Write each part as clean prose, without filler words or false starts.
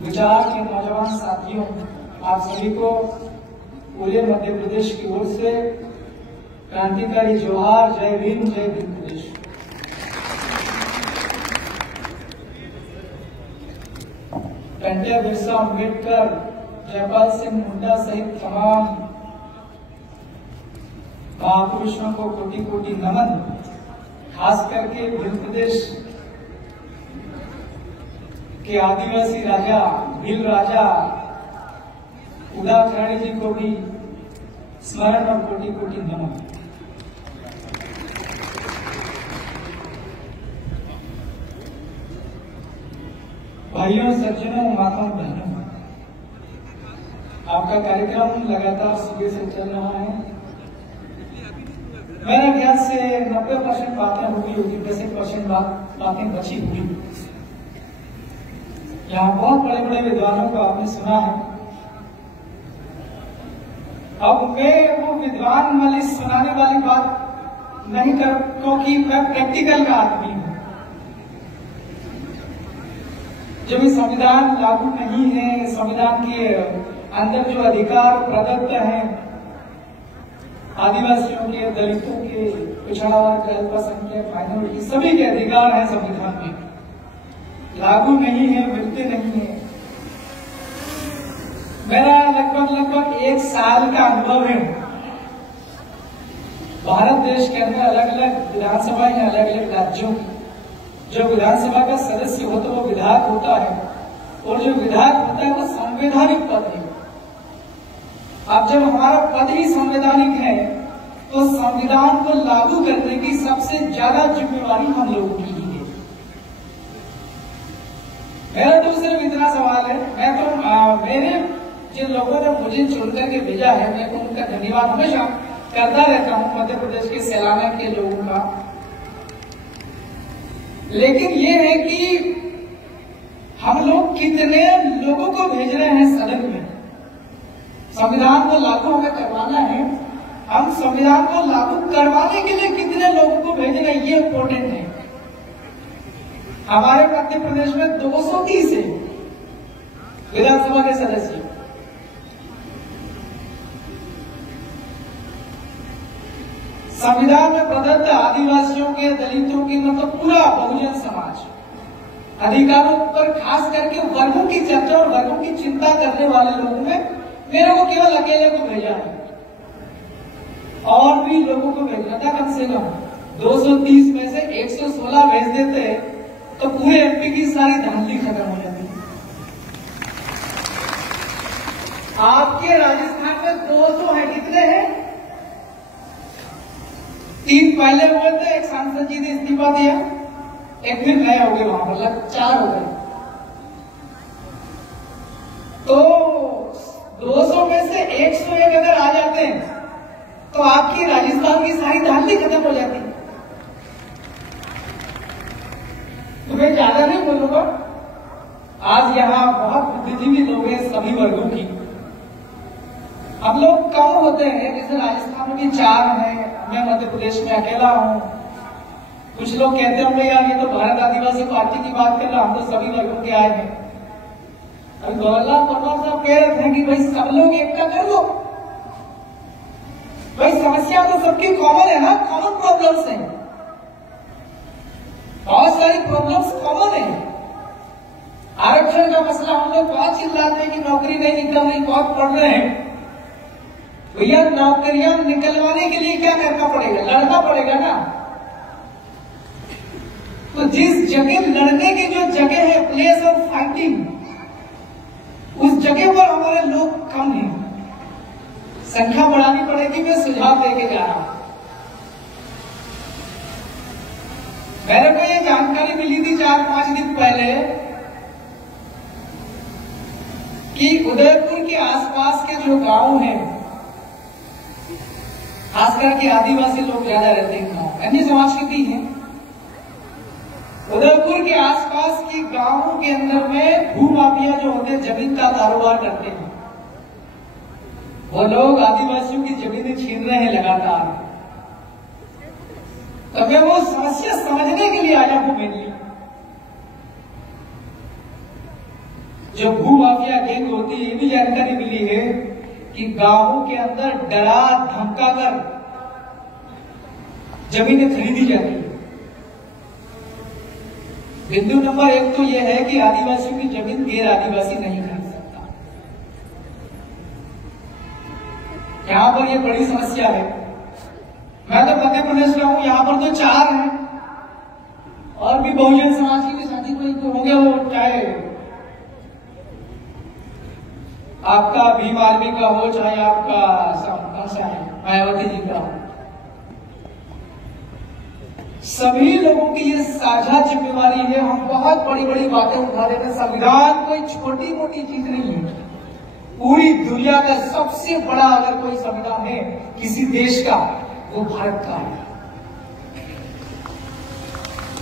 गुजरात के नौजवान साथियों, आप सभी को पूरे मध्य प्रदेश की ओर से क्रांतिकारी जोहार। जय भीम, जय भीम प्रदेश। पेंटे बिरसा अम्बेडकर, जयपाल सिंह मुंडा सहित तमाम महापुरुषों को कोटि कोटि नमन। खास करके भील प्रदेश के आदिवासी राजा भील राजा उदा खराड़ी जी को भी स्मरण और कोटि कोटि नमन। भाइयों, सज्जनों, माताओं, बहनों, आपका कार्यक्रम लगातार सुबह से चल रहा है। मेरे ख्याल से 90% बातें हुई होगी, 10% बातें बची हुई। यहाँ बहुत बड़े बड़े विद्वानों को आपने सुना है। अब मैं वो विद्वान वाली सुनाने वाली बात नहीं कर, क्योंकि मैं प्रैक्टिकल का आदमी हूं। जब ये संविधान लागू नहीं है, संविधान के अंदर जो अधिकार प्रदत्त हैं आदिवासियों के, दलितों के, पिछड़ा वर्ग, अल्पसंख्यक, माइनॉरिटी, सभी के अधिकार हैं संविधान में, लागू नहीं है, मिलते नहीं है। मेरा लगभग 1 साल का अनुभव है। भारत देश के अंदर अलग अलग विधानसभाएं हैं, अलग अलग राज्यों की। जो विधानसभा का सदस्य हो तो वो विधायक होता है, और जो विधायक होता है वो संवैधानिक पद है। अब जब हमारा पद ही संवैधानिक है तो संविधान को लागू करने की सबसे ज्यादा जिम्मेवारी हम लोगों की ही है। मेरा तो सिर्फ इतना सवाल है, मैं तो मेरे जिन लोगों ने मुझे चुन करके भेजा है, मैं तो उनका धन्यवाद हमेशा करता रहता हूं, मध्य प्रदेश के सैलाना के लोगों का। लेकिन ये है कि हम लोग कितने लोगों को भेज रहे हैं सदन में। संविधान को लागू हमें करवाना है, हम संविधान को लागू करवाने के लिए कितने लोगों को भेज रहे हैं, ये इम्पोर्टेंट है। हमारे मध्य प्रदेश में 230 है विधानसभा के सदस्य। संविधान में प्रदत्त आदिवासियों के, दलितों की, मतलब पूरा बहुजन समाज अधिकारों पर खास करके वर्गों की चर्चा और वर्गों की चिंता करने वाले लोगों में मेरे को केवल अकेले को भेजा है, और भी लोगों को भेजना था। कम से कम 230 में से 116 भेज देते तो पूरे एमपी की सारी धांधली खत्म हो जाती। आपके राजस्थान में 200 है, कितने हैं? 3 पहले हुए थे, एक सांसद जी ने इस्तीफा दिया, एक फिर नए हो गए, वहां पर लग 4 हो गए। तो 200 में से 101 अगर आ जाते हैं तो आपकी राजस्थान की सारी धांधली खत्म हो जाती। तो मैं ज्यादा नहीं बोलूंगा, आज यहाँ बहुत बुद्धिजीवी लोग हैं सभी वर्गों की। हम लोग कम होते हैं, जैसे राजस्थान में भी 4 हैं, मैं मध्य प्रदेश में अकेला हूं। कुछ लोग कहते होंगे यार ये तो भारत आदिवासी पार्टी की बात कर रहा, हम तो सभी वर्गों के आए हैं। अभी गौरलाल परमार साहब कह रहे थे कि भाई सब लोग एकता कर लो। भाई समस्या तो सबकी कॉमन है ना, कॉमन प्रॉब्लम्स हैं, बहुत सारी प्रॉब्लम्स कॉमन है। आरक्षण का मसला हम लोग बहुत चिल्लाते हैं कि नौकरी नहीं निकल रही, बहुत पढ़ रहे हैं। भैया नौकरियां निकलवाने के लिए क्या करना पड़ेगा? लड़ना पड़ेगा ना। तो जिस जगह लड़ने की जो जगह है, प्लेस ऑफ फाइटिंग, उस जगह पर हमारे लोग कम हैं, संख्या बढ़ानी पड़ेगी। मैं सुझाव देके जा रहा हूं। मेरे को ये जानकारी मिली थी 4-5 दिन पहले कि उदयपुर के आसपास के जो गांव हैं, खास करके आदिवासी लोग ज्यादा रहते हैं गांव, अन्य समाज के भी हैं। उदयपुर के आसपास की गांवों के अंदर में भूमाफिया जो होते हैं, जमीन का कारोबार करते हैं, वो लोग आदिवासियों की जमीनें छीन रहे हैं लगातार। तो मैं वो समस्या समझने के लिए आया हूं। मेरे लिए जो भू माफिया गैंग होती है, ये भी जानकारी मिली है कि गांवों के अंदर डरा धमका कर जमीनें खरीदी जाती है। बिंदु नंबर 1 तो यह है कि आदिवासियों की जमीन गैर आदिवासी नहीं खरीद सकता। यहां पर यह बड़ी समस्या है। मैं तो मध्य प्रदेश का हूं, यहां पर तो 4 हैं और भी बहुजन समाज के साथी कोई तो होंगे, वो चाहे आपका भीम आर्मी का हो, चाहे आपका कौन सा है मायावती जी का हो। सभी लोगों की ये साझा जिम्मेवारी है। हम बहुत बड़ी बड़ी बातें उठा रहे हैं। संविधान कोई छोटी मोटी चीज नहीं है। पूरी दुनिया का सबसे बड़ा अगर कोई संविधान है किसी देश का, वो भारत का है।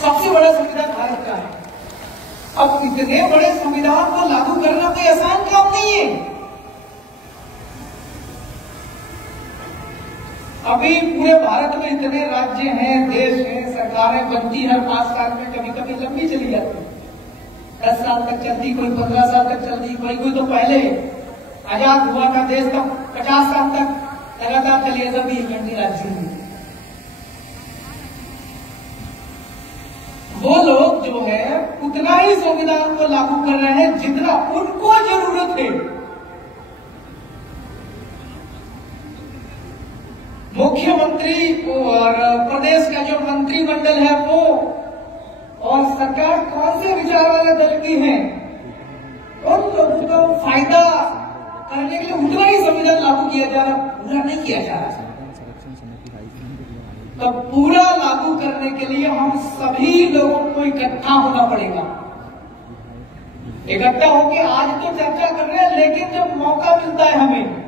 सबसे बड़ा संविधान भारत का है। अब इतने बड़े संविधान को लागू करना कोई आसान काम नहीं है। अभी पूरे भारत में इतने राज्य हैं, देश हैं, सरकारें बनती हर 5 साल में, कभी कभी लंबी चली जाती है, 10 साल तक चलती, कोई 15 साल तक चलती, कोई तो पहले आजाद हुआ था देश तब 50 साल तक लगातार चली है, सभी इकट्ठी राज्य में। वो लोग जो है उतना ही संविधान को लागू कर रहे हैं जितना उनको जरूरत है। मुख्यमंत्री और प्रदेश का जो मंत्रिमंडल है वो और सरकार कौन से विचार वाले दल की है, उन लोगों को फायदा करने के लिए उतना ही संविधान लागू किया जा रहा, पूरा नहीं किया जा रहा। तो पूरा लागू करने के लिए हम सभी लोगों को इकट्ठा होना पड़ेगा। इकट्ठा होकर आज तो चर्चा कर रहे हैं, लेकिन जब मौका मिलता है हमें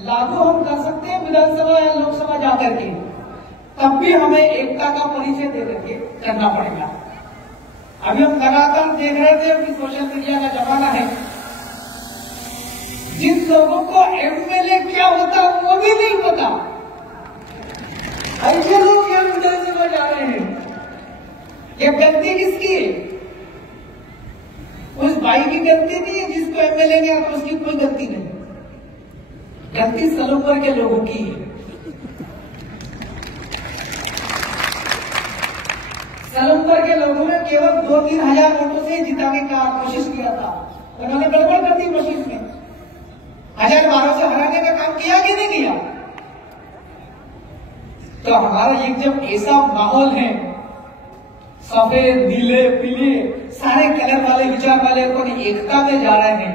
लागू हम कर सकते हैं विधानसभा या लोकसभा जाकर के, तब भी हमें एकता का परिचय दे करके करना पड़ेगा। अभी हम लगातार देख रहे थे कि सोशल मीडिया का जमाना है, जिन लोगों को एमएलए क्या होता वो भी नहीं पता, ऐसे लोग यहाँ विधानसभा जा रहे हैं। ये गलती किसकी है? उस भाई की गलती नहीं है जिसको एमएलए ने आता, उसकी कोई गलती नहीं। गलती सलोपर के लोगों की है। सलोपर के लोगों ने केवल 2-3 हजार वोटों से जिताने का कोशिश किया था। उन्होंने गड़बड़ कर दी मशीन में। 1012 से हराने का काम किया कि नहीं किया? तो हमारा ये जब ऐसा माहौल है, सफेद नीले पीले सारे कलर वाले विचार वाले को एकता में जा रहे हैं,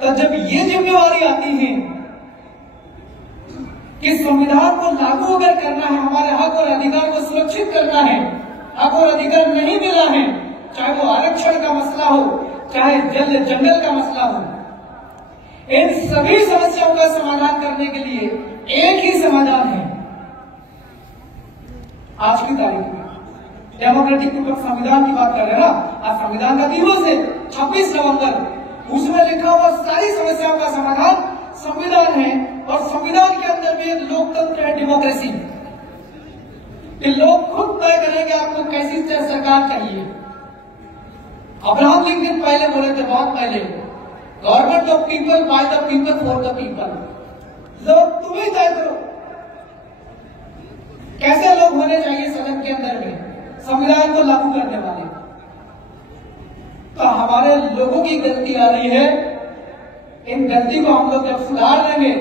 तो जब ये जिम्मेवारी आती है कि संविधान को लागू अगर करना है, हमारे हक और अधिकार को सुरक्षित करना है, हक और अधिकार नहीं मिला है, चाहे वो आरक्षण का मसला हो, चाहे जल जंगल का मसला हो, इन सभी समस्याओं का समाधान करने के लिए एक ही समाधान है। आज की तारीख में डेमोक्रेटिक संविधान की बात कर रहे हैं ना, आज संविधान का दिवस है 26 नवंबर। उसमें लिखा हुआ सारी समस्याओं का समाधान संविधान है, और संविधान के अंदर भी एक लोकतंत्र है, डेमोक्रेसी। कि लोग खुद तय करेंगे आपको कैसी सरकार चाहिए। अब्राहम लिंकन पहले बोले थे, बहुत पहले, government of people, by the people, for the people. लोग तुम ही तय करो कैसे लोग होने चाहिए सदन के अंदर में, संविधान को लागू करने वाले। तो हमारे लोगों की गलती आ रही है। इन गलती को हम लोग जब सुधार लेंगे,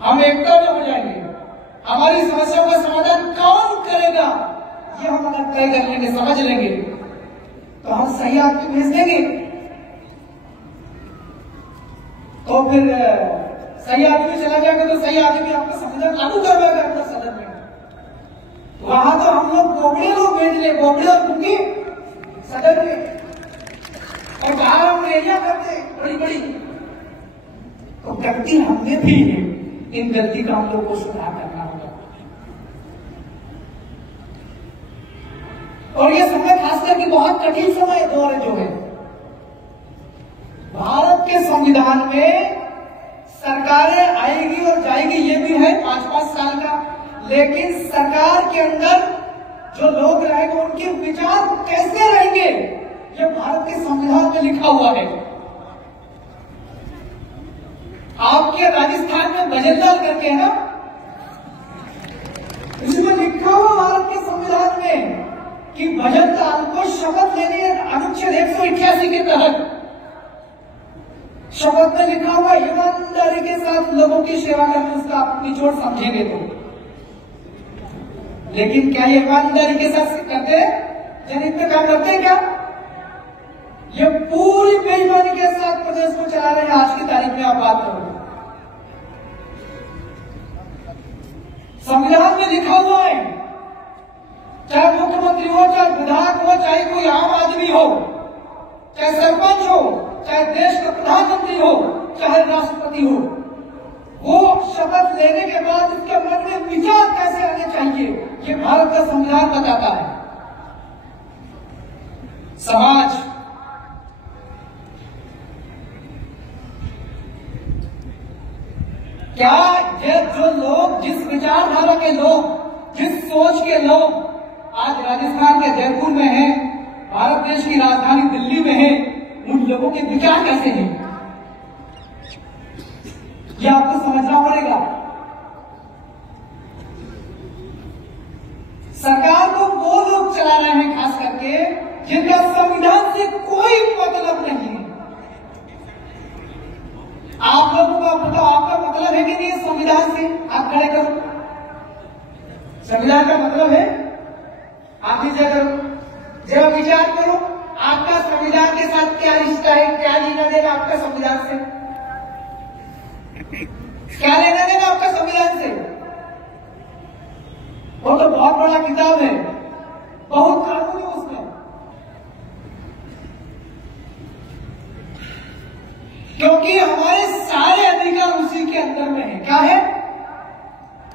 हम एकता में हो जाएंगे। हमारी समस्याओं का समाधान कौन करेगा, ये हम अगर तय कर लेंगे, समझ लेंगे, तो हम सही आदमी भेज देंगे। तो फिर सही आदमी चला जाएगा तो सही आदमी आपका संविधान लागू करवाएगा अपना सदन में। वहां तो हम लोग गोबड़े लोग भेज ले, गोबड़े और गुंगे सदन में, और बाहर हम रैलियां करते बड़ी बड़ी। तो गलती हमें भी है, इन गलती का हम लोग को सुधार करना होगा। और ये समय खास करके बहुत कठिन समय दौर जो है, भारत के संविधान में सरकारें आएगी और जाएगी, ये भी है 5-5 साल का, लेकिन सरकार के अंदर जो लोग रहेंगे उनके विचार कैसे रहेंगे, ये भारत के संविधान में लिखा हुआ है। आपके राजस्थान में भजनलाल करके है ना, इसमें लिखा हुआ भारत के संविधान में कि भजनलाल को शपथ लेनी है। अनुच्छेद 188 के तहत शपथ में लिखा हुआ ईमानदारी के साथ लोगों की सेवा करना, उसका निचोड़ समझेंगे तो। लेकिन क्या ये ईमानदारी के साथ करते, जनहित में काम करते हैं क्या? ये पूरी बेईमानी के साथ प्रदेश को चला रहे हैं। आज की तारीख में आप बात करो, संविधान में लिखा हुआ है, चाहे मुख्यमंत्री हो, चाहे विधायक हो, चाहे कोई आम आदमी हो, चाहे सरपंच हो, चाहे देश का प्रधानमंत्री हो, चाहे राष्ट्रपति हो, वो शपथ लेने के बाद उसके मन में विचार कैसे आने चाहिए, ये भारत का संविधान बताता है। समाज क्या ये जो लोग, जिस विचारधारा के लोग, जिस सोच के लोग आज राजस्थान के जयपुर में हैं, भारत देश की राजधानी दिल्ली में है, उन लोगों के विचार कैसे हैं, ये आपको समझना पड़ेगा। सरकार को वो लोग चला रहे हैं खास करके जिनका संविधान से कोई मतलब नहीं है। आप लोगों का बताओ, आपका मतलब है कि नहीं संविधान से? आप खड़े करो, संविधान का मतलब है? आप नीचे करो, जब विचार करो आपका संविधान के साथ क्या रिश्ता है, क्या लेना देना आपका संविधान से, क्या लेना देना आपका संविधान से? वो तो बहुत बड़ा किताब है, बहुत कानून है उसमें। क्योंकि हमारे सारे अधिकार उसी के अंदर में है। क्या है?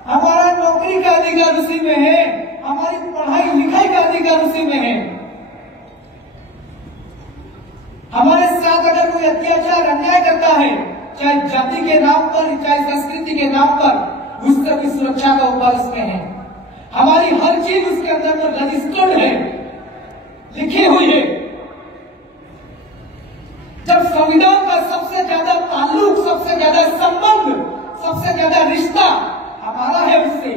हमारा नौकरी का अधिकार उसी में है, हमारी पढ़ाई लिखाई का अधिकार उसी में है। हमारे साथ अगर कोई अत्याचार अन्याय करता है, चाहे जाति के नाम पर, चाहे संस्कृति के नाम पर, उस तक की सुरक्षा का उपाय इसमें है। हमारी हर चीज उसके अंदर में रजिस्टर्ड है, लिखी हुई है। जब संविधान का सबसे ज्यादा ताल्लुक, सबसे ज्यादा संबंध, सबसे ज्यादा रिश्ता हमारा है उससे,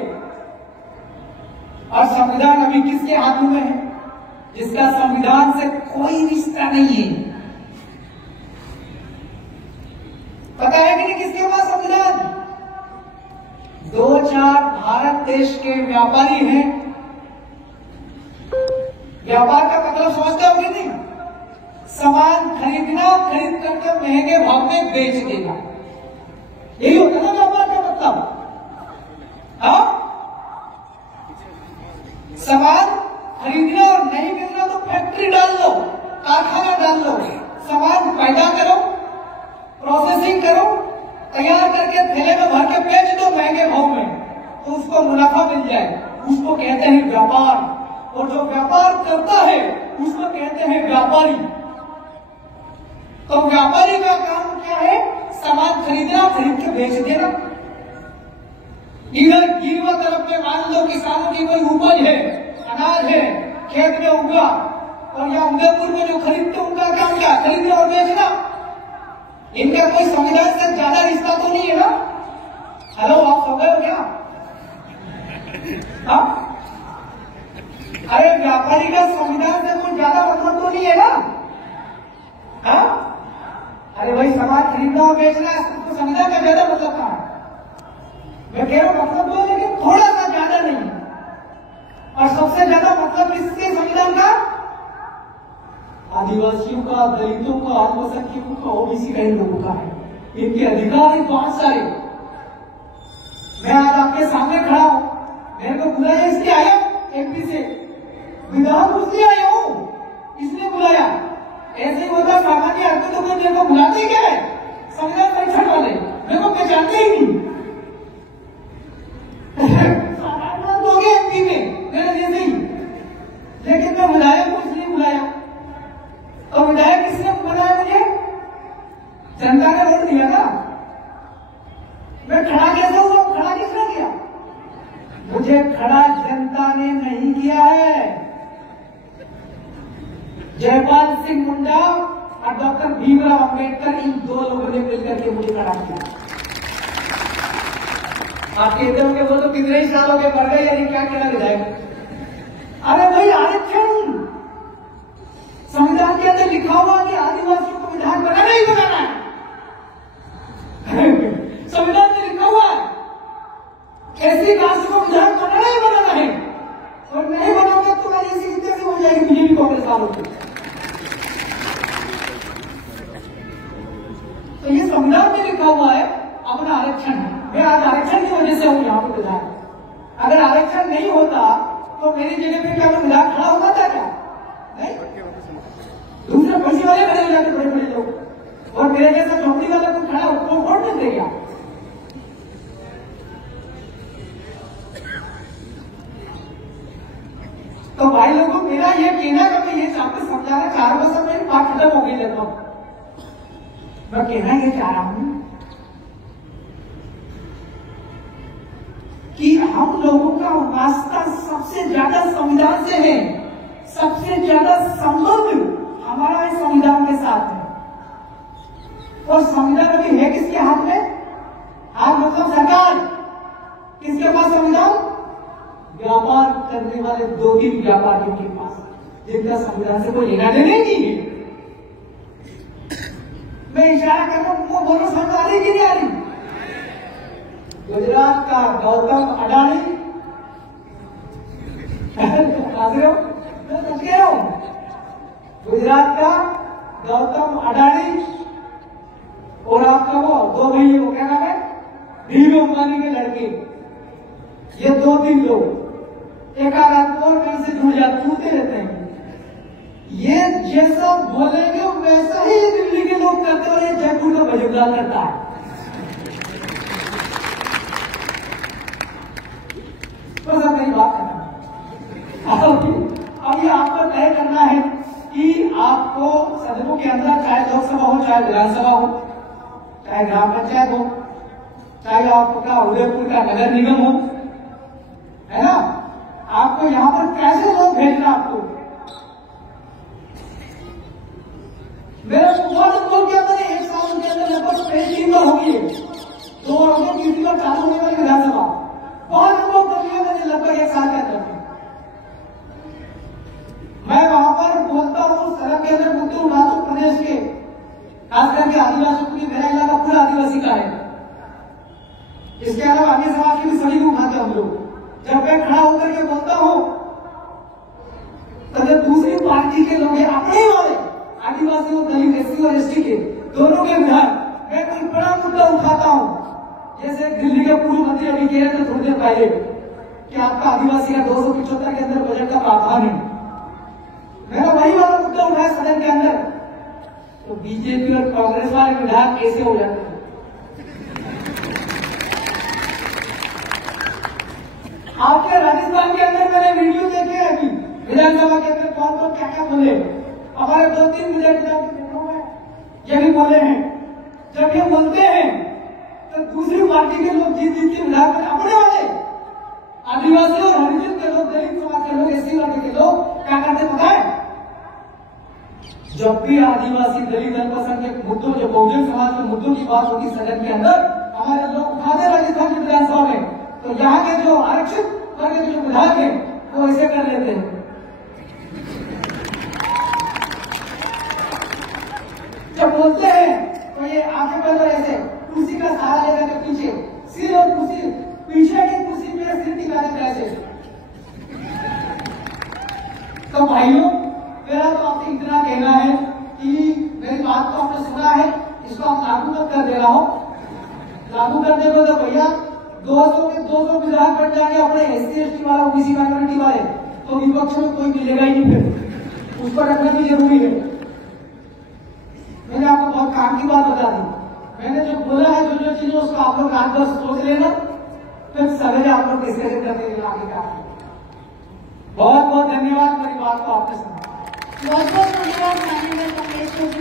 और संविधान अभी किसके हाथों में है? जिसका संविधान से कोई रिश्ता नहीं है। पता है कि नहीं किसके पास संविधान? 2-4 भारत देश के व्यापारी हैं। व्यापार का मतलब समझते हो कि नहीं? सामान खरीदना, खरीद करके महंगे भाव में बेच देना, यही होता है ना व्यापार का मतलब। हाँ, सामान खरीदना और नहीं मिलना तो फैक्ट्री डाल लो, कारखाना डाल लो, सामान पैदा करो, प्रोसेसिंग करो, तैयार करके थैले में भर के बेच दो महंगे भाव में, तो उसको मुनाफा मिल जाए, उसको कहते हैं व्यापार। और जो व्यापार करता है उसको कहते हैं व्यापारी। तो व्यापारी का काम क्या है? सामान खरीदना, खरीद के बेच देना। इधर गिरवा तरफ में मान लो किसानों की कोई उपज है, अनाज है, खेत में उगा, और यहाँ उदयपुर में जो खरीदते उनका काम क्या? खरीदना और बेचना। इनका कोई संविधान से ज्यादा रिश्ता तो नहीं है ना? हेलो, आप सो गए हो क्या? हाँ? अरे व्यापारी का संविधान से कुछ ज्यादा मतलब तो नहीं है ना? हाँ? अरे भाई, सामान खरीदना और बेचना, इसको संविधान का ज्यादा मतलब कहाँ है? मैं कह रहा हूं मतलब तो, लेकिन थोड़ा सा ज्यादा नहीं है। और सबसे ज्यादा मतलब किसके संविधान का? आदिवासियों का, दलितों का, अल्पसंख्यकों का, ओबीसी का, इन लोगों का है। इनके अधिकार है बहुत सारे। मैं आज आपके सामने खड़ा हूं, मेरे को बुलाया इसलिए आया एमपी से, विधान उसलिए आया हूं, इसलिए बुलाया। ऐसे ही होता सामान्य आदमी तो कोई मेरे को बुलाते क्या है? संविधान परीक्षण वाले मेरे को पहचानते ही नहीं। साधारण लोग हैं एमपी में मेरे जैसे ही, लेकिन मैं बुलाया तो इसलिए बुलाया। और विधायक किसने बनाया मुझे? जनता ने वोट दिया ना। मैं खड़ा कैसे हुआ? खड़ा किसने किया? मुझे खड़ा जनता ने नहीं किया है। जयपाल सिंह मुंडा और डॉक्टर भीमराव अंबेडकर, इन दो लोगों ने मिलकर के मुझे खड़ा किया। आप कहते होंगे वो तो कितने ही सालों के बढ़ गए, यानी क्या कहना विधायक। अरे भाई आरक्षण संविधान के अंदर लिखा हुआ कि आदिवासियों को विधायक बनाना ही बनाना है। संविधान में लिखा हुआ है एससी कास्ट को विधायक बनाना ही बनाना है, और नहीं बनाओगे तो मेरी इसी कैसे हो जाएगी बीजेपी कांग्रेस वालों की। तो ये संविधान में लिखा हुआ है अपना आरक्षण है। मैं आज आरक्षण की वजह से हूं यहाँ पर विधायक। अगर आरक्षण नहीं होता तो मेरी जगह पे क्या विधायक खड़ा होगा था क्या? नहीं, दूसरे पैसे वाले खड़े हो जाते बड़े बड़े लोग, और मेरे जैसा झोपड़ी वाला कोई खड़ा उसको वोट नहीं देगा। तो भाई लोगों, मेरा ये कहना कि मैं ये आपको समझाना चाह रहा हूं, मेरी बात खत्म हो गई लगभग। मैं कहना ये चाह रहा हूं कि हम लोगों का वास्ता सबसे ज्यादा संविधान से है, सबसे ज्यादा संबंध हमारा इस संविधान के साथ है। और संविधान अभी है किसके हाथ में? हाथ मतलब सरकार। किसके पास संविधान? व्यापार करने वाले दो तीन व्यापारियों के पास, जिनका संविधान से कोई लेना देना नहीं है। मैं इशारा कर रहा हूं, बोलो समझ आ रही कि नहीं आ रही? गुजरात का गौतम अडानी, मैं समझ गया हूं, गुजरात का गौतम अडानी और आपका वो दो भाई, वो क्या नाम है, धीरू अंबानी के लड़के, ये दो तीन लोग एक आध और कहीं से जुड़ते रहते हैं। ये जैसा बोलेंगे वैसा ही दिल्ली के लोग करते, और ये जयपुर का भजनलाल करता है। बस अब मेरी बात करना, अब ये आपको तय करना है कि आपको सदनों के अंदर, चाहे लोकसभा हो, चाहे विधानसभा हो, चाहे ग्राम पंचायत हो, चाहे आपका उदयपुर का नगर निगम हो, है ना, आपको यहां पर कैसे लोग भेजना। आपको मेरा बोल क्या, मैंने एक साल के अंदर लगभग 3 बार होगी, 2030 बार चालू होने वाली विधानसभा, बहुत अनुभव कर लिया मैंने लगभग एक साल के अंदर। मैं वहां पर बोलता हूँ, सड़क के अंदर मुद्दे उठाता हूँ प्रदेश के, खास करके आदिवासियों की। मेरा इलाका पूरा आदिवासी का है, इसके अलावा अन्य समाज की भी सभी को उठाते हम लोग। जब मैं खड़ा होकर के बोलता हूं तो जब दूसरी पार्टी के लोग अपने वाले आदिवासी और दलित, एससी और एसटी के दोनों के विधायक, मैं कोई बड़ा मुद्दा उठाता हूं, जैसे दिल्ली के पूर्व मंत्री अभी कह रहे थे थोड़ी देर पहले कि आपका आदिवासी का 275 के अंदर बजट का प्रावधान है, मैंने वही वाला मुद्दा उठाया सदन के अंदर, तो बीजेपी और कांग्रेस वाले विधायक कैसे हो जाते हैं। आपके राजस्थान के अंदर मैंने वीडियो देखे हैं अभी, विधानसभा के अंदर कौन कौन क्या क्या बोले। हमारे 2-3 विधायक ये भी बोले हैं। जब ये बोलते हैं तो दूसरी पार्टी के लोग जीत जीत के विधायक अपने वाले आदिवासी और हरिजन के लोग, दलित समाज के लोग, एससी वर्ग के लोग क्या करते पता है? जब भी आदिवासी, दलित, अल्पसंख्यक मुद्दों, जो बहुजन समाज के मुद्दों की बात होगी सदन के अंदर, हमारे लोग उठाते राजस्थान की विधानसभा में, तो यहाँ के जो आरक्षित वर्ग के जो विधायक हैं वो ऐसे कर लेते हैं। जब बोलते हैं तो ये आगे बढ़कर ऐसे कुर्सी का सहारा लेकर के पीछे सिर, और कुर्सी पीछे की कुर्सी में सिर टिकाने कैसे। तो भाइयों, मेरा तो आपसे इतना कहना है कि मेरी बात तो आपने सुना है, इसको आप लागू मत कर दे रहा हो। लागू कर देगा तो भैया 200 के 200 विधायक बन जाएंगे अपने एससी एसटी वाला, ओबीसी माइनॉरिटी वाले, तो विपक्ष में कोई मिलेगा ही नहीं, फिर उसको रखना भी जरूरी है। मैंने आपको बहुत काम की बात बता दी। मैंने जो बोला है, जो चीजें, उसको आप लोग रात भर सोच लेना, फिर सवेरे आप लोग डिस्कशन करने के आगे का। बहुत बहुत धन्यवाद, मेरी बात को आपने सुना। बहुत बहुत धन्यवाद माननीय कमलेश।